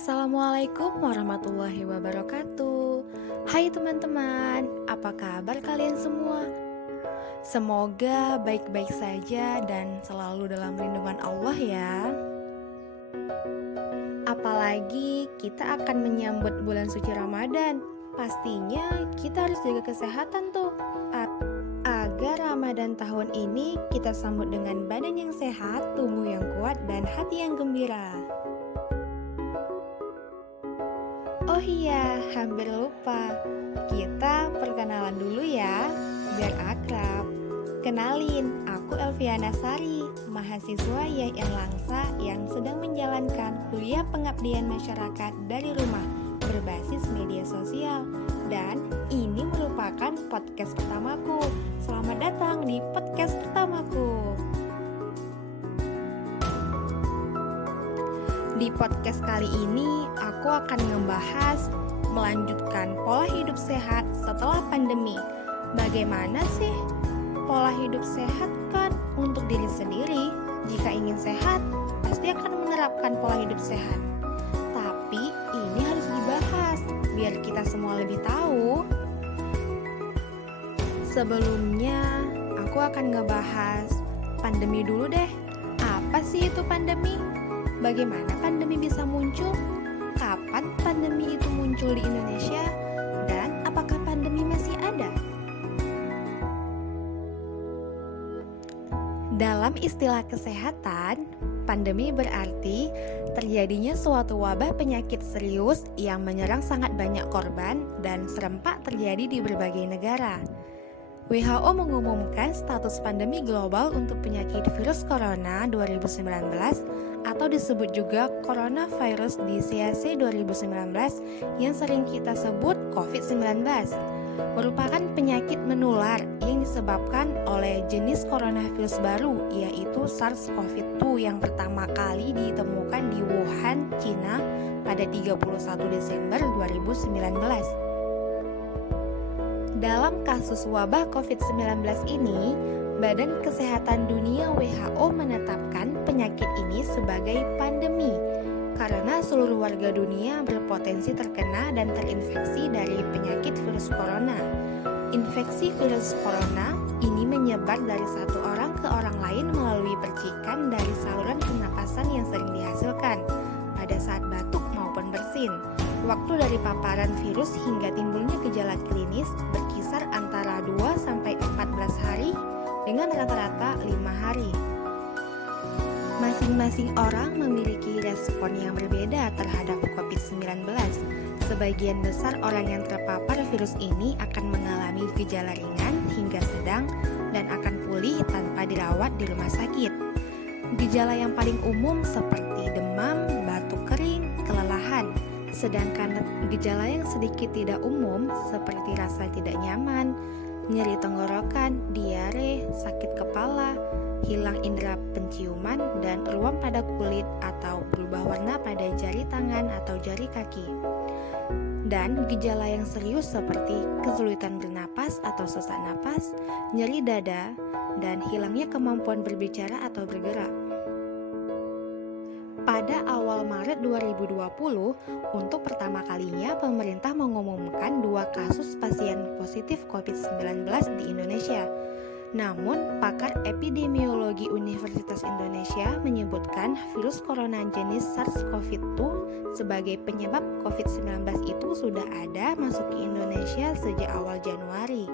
Assalamualaikum warahmatullahi wabarakatuh. Hai teman-teman, apa kabar kalian semua? Semoga baik-baik saja dan selalu dalam lindungan Allah ya. Apalagi kita akan menyambut bulan suci Ramadan. Pastinya kita harus jaga kesehatan tuh, agar Ramadan tahun ini kita sambut dengan badan yang sehat, tubuh yang kuat, dan hati yang gembira. Oh iya, hampir lupa. Kita perkenalan dulu ya, biar akrab. Kenalin, aku Elviana Sari, mahasiswa YAIN Langsa yang sedang menjalankan kuliah pengabdian masyarakat dari rumah berbasis media sosial. Dan ini merupakan podcast pertamaku. Selamat datang di podcast pertamaku. Di podcast kali ini, aku akan membahas melanjutkan pola hidup sehat setelah pandemi. Bagaimana sih pola hidup sehat kan untuk diri sendiri? Jika ingin sehat, pasti akan menerapkan pola hidup sehat. Tapi ini harus dibahas biar kita semua lebih tahu. Sebelumnya, aku akan ngebahas pandemi dulu deh. Apa sih itu pandemi? Bagaimana pandemi bisa muncul? Kapan pandemi itu muncul di Indonesia? Dan apakah pandemi masih ada? Dalam istilah kesehatan, pandemi berarti terjadinya suatu wabah penyakit serius yang menyerang sangat banyak korban dan serempak terjadi di berbagai negara. WHO mengumumkan status pandemi global untuk penyakit virus corona 2019 atau disebut juga coronavirus disease 2019 yang sering kita sebut COVID-19, merupakan penyakit menular yang disebabkan oleh jenis coronavirus baru yaitu SARS-CoV-2 yang pertama kali ditemukan di Wuhan, Cina pada 31 Desember 2019. Dalam kasus wabah COVID-19 ini, Badan Kesehatan Dunia WHO menetapkan penyakit ini sebagai pandemi karena seluruh warga dunia berpotensi terkena dan terinfeksi dari penyakit virus corona. Infeksi virus corona ini menyebar dari satu orang ke orang lain melalui percikan dari saluran pernapasan yang sering dihasilkan pada saat batuk maupun bersin. Waktu dari paparan virus hingga timbulnya gejala klinis berkisar antara 2-14 hari dengan rata-rata 5 hari. Masing-masing orang memiliki respon yang berbeda terhadap COVID-19. Sebagian besar orang yang terpapar virus ini akan mengalami gejala ringan hingga sedang dan akan pulih tanpa dirawat di rumah sakit. Gejala yang paling umum seperti demam, batuk kering, kelelahan. Sedangkan gejala yang sedikit tidak umum seperti rasa tidak nyaman, nyeri tenggorokan, diare, sakit kepala, hilang indera penciuman, dan ruam pada kulit atau berubah warna pada jari tangan atau jari kaki. Dan gejala yang serius seperti kesulitan bernapas atau sesak napas, nyeri dada, dan hilangnya kemampuan berbicara atau bergerak. Pada awal Maret 2020, untuk pertama kalinya pemerintah mengumumkan 2 kasus pasien positif COVID-19 di Indonesia. Namun, pakar epidemiologi Universitas Indonesia menyebutkan virus corona jenis SARS-CoV-2 sebagai penyebab COVID-19 itu sudah ada masuk ke Indonesia sejak awal Januari.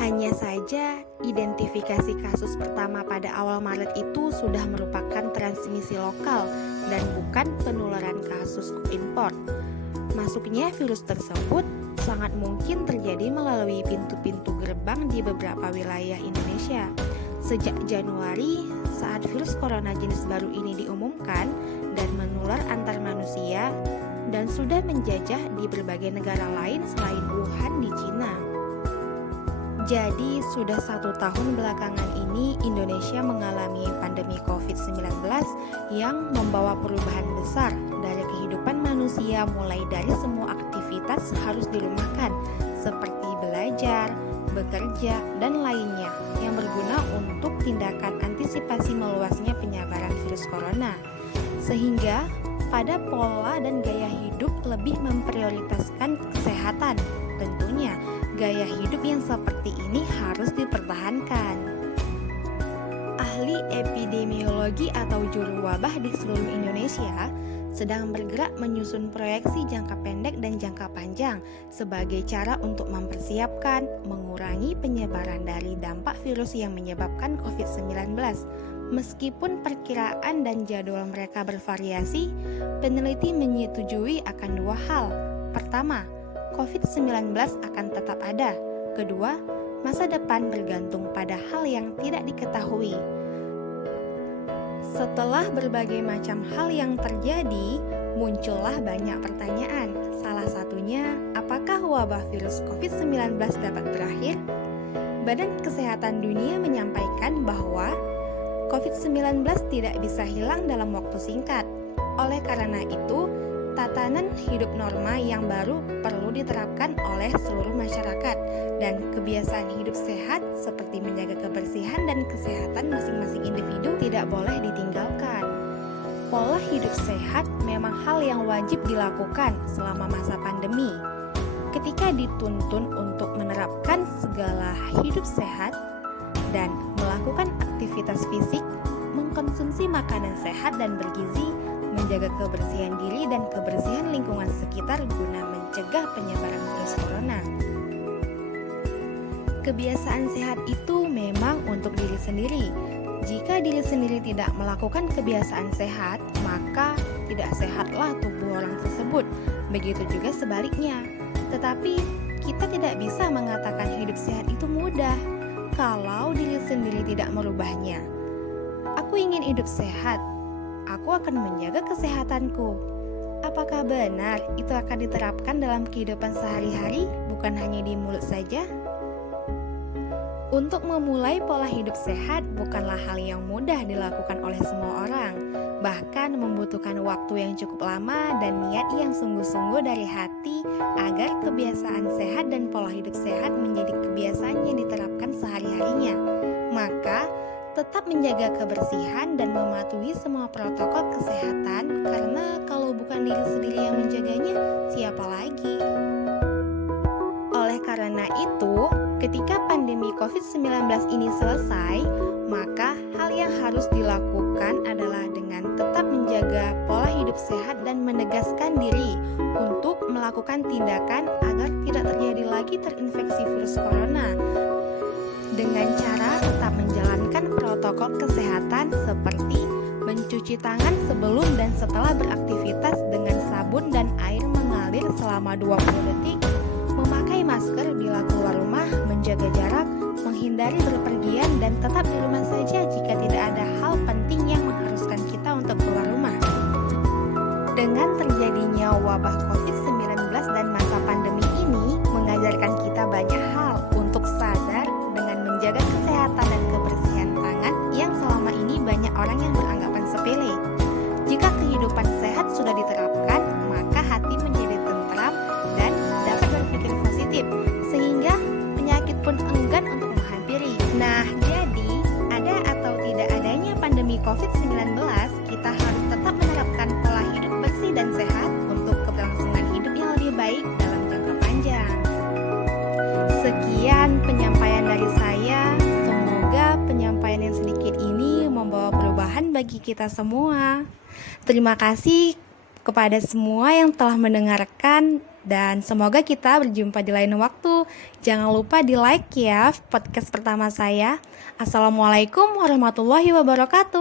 Hanya saja, identifikasi kasus pertama pada awal Maret itu sudah merupakan transmisi lokal dan bukan penularan kasus impor. Masuknya virus tersebut sangat mungkin terjadi melalui pintu-pintu gerbang di beberapa wilayah Indonesia. Sejak Januari, saat virus corona jenis baru ini diumumkan dan menular antar manusia dan sudah menjajah di berbagai negara lain selain Wuhan di Cina. Jadi, sudah 1 tahun belakangan ini Indonesia mengalami pandemi COVID-19 yang membawa perubahan besar dari kehidupan manusia mulai dari semua aktivitas harus dirumahkan seperti belajar, bekerja, dan lainnya yang berguna untuk tindakan antisipasi meluasnya penyebaran virus corona. Sehingga pada pola dan gaya hidup lebih memprioritaskan kesehatan. Tentunya, gaya hidup yang seperti ini harus dipertahankan. Ahli epidemiologi atau juru wabah di seluruh Indonesia sedang bergerak menyusun proyeksi jangka pendek dan jangka panjang sebagai cara untuk mempersiapkan, mengurangi penyebaran dari dampak virus yang menyebabkan COVID-19. Meskipun perkiraan dan jadwal mereka bervariasi, peneliti menyetujui akan dua hal. Pertama, COVID-19 akan tetap ada. Kedua, masa depan bergantung pada hal yang tidak diketahui. Setelah berbagai macam hal yang terjadi, muncullah banyak pertanyaan. Salah satunya, apakah wabah virus COVID-19 dapat berakhir? Badan Kesehatan Dunia menyampaikan bahwa COVID-19 tidak bisa hilang dalam waktu singkat. Oleh karena itu, tatanan hidup norma yang baru perlu diterapkan oleh seluruh masyarakat, dan kebiasaan hidup sehat seperti menjaga kebersihan dan kesehatan masing-masing individu tidak boleh ditinggalkan. Pola hidup sehat memang hal yang wajib dilakukan selama masa pandemi. Ketika dituntun untuk menerapkan segala hidup sehat dan melakukan aktivitas fisik, mengkonsumsi makanan sehat dan bergizi, menjaga kebersihan diri dan kebersihan lingkungan sekitar guna mencegah penyebaran virus corona. Kebiasaan sehat itu memang untuk diri sendiri. Jika diri sendiri tidak melakukan kebiasaan sehat, maka tidak sehatlah tubuh orang tersebut. Begitu juga sebaliknya. Tetapi kita tidak bisa mengatakan hidup sehat itu mudah kalau diri sendiri tidak merubahnya. Aku ingin hidup sehat. Aku akan menjaga kesehatanku. Apakah benar itu akan diterapkan dalam kehidupan sehari-hari, bukan hanya di mulut saja? Untuk memulai pola hidup sehat bukanlah hal yang mudah dilakukan oleh semua orang. Bahkan membutuhkan waktu yang cukup lama dan niat yang sungguh-sungguh dari hati agar kebiasaan sehat dan pola hidup sehat menjadi kebiasaan yang diterapkan sehari-harinya. Maka, tetap menjaga kebersihan dan mematuhi semua protokol kesehatan, karena kalau bukan diri sendiri yang menjaganya, siapa lagi? Oleh karena itu, ketika pandemi COVID-19 ini selesai, maka hal yang harus dilakukan adalah dengan tetap menjaga pola hidup sehat dan menegaskan diri untuk melakukan tindakan agar tidak terjadi lagi terinfeksi virus corona dengan cara tetap menjalankan protokol kesehatan seperti mencuci tangan sebelum dan setelah beraktivitas dengan sabun dan air mengalir selama 20 detik, memakai masker bila keluar rumah, menjaga jarak, menghindari berpergian, dan tetap di rumah saja jika tidak ada hal penting yang mengharuskan kita untuk keluar rumah. Dengan terjadinya wabah COVID-19 dan masa pandemi ini mengajarkan kita banyak hal untuk sadar dengan menjaga kesehatan dan kebersihan tangan yang selama ini banyak orang yang beranggapan sepele. Jika kehidupan sehat sudah diterapkan, maka hati menjadi tentram dan dapat berpikir positif, sehingga penyakit pun enggan untuk menghampiri. Nah, jadi ada atau tidak adanya pandemi COVID-19, kita harus tetap menerapkan pola hidup bersih dan sehat untuk keberlangsungan hidup yang lebih baik dalam jangka panjang. Sekian penyampaian dari saya. Semoga penyampaian yang sedikit ini membawa perubahan bagi kita semua. Terima kasih kepada semua yang telah mendengarkan, dan semoga kita berjumpa di lain waktu. Jangan lupa di like ya podcast pertama saya. Assalamualaikum warahmatullahi wabarakatuh.